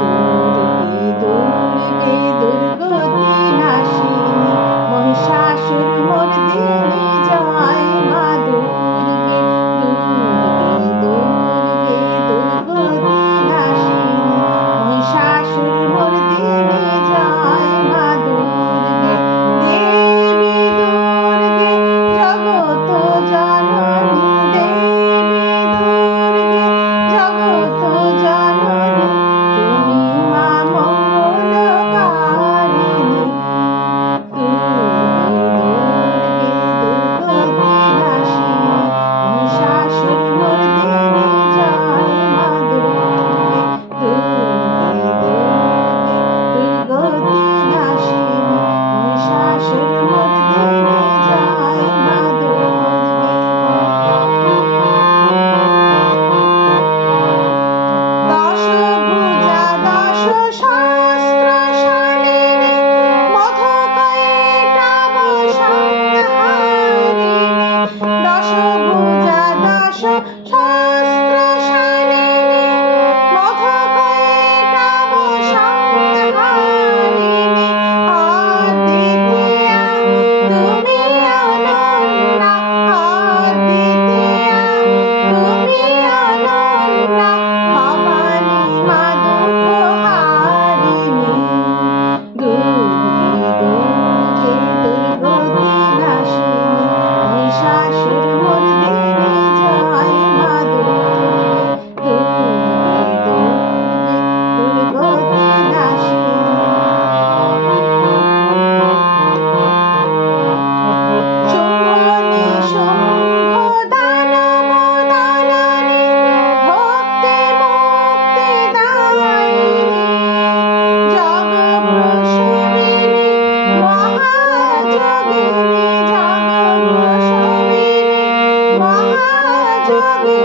দুর্গে দুর্গে দুর্গতি নাশিনী মহিষাসুর মর্দিনী জয় মা দুর্গে দুর্গে দুর্গতি নাশিনী মহিষাসুর মর্দিনী জয় মা দুর্গে দেবী দুর্গে জগত জননী দেবী দুর্গে জগত জননী তুমি মা মঙ্গলকারিণী দুর্গে দুর্গতি নাশিনী মহিষাসুর মর্দিনী জয় মা দুর্গে দুর্গতি নাশিনী মহিষাসুর মর্দিনী জয় মা দুর্গে দশভুজা দশ সহস্রশালিনী মধুকৈটভ সংহারিণী দশভুজা দশ সহস্রশালিনী মধুকৈটভ সংহারিণী অদ্বিতীয়া তুমি অনন্যা অদ্বিতীয়া তুমি অনন্যা ভবানী মা দুঃখহারিণী দুর্গে দুর্গতি নাশিনী মহিষাসুর মর্দিনী জয় মা দুর্গে দুর্গতি নাশিনী শুম্ভনি শুম্ভ দানব দলনী ভক্তি মুক্তি দায়িনী জগপ্রসবিনী মহাযোগিনী জগপ্রসবিনী মহাযোগিনী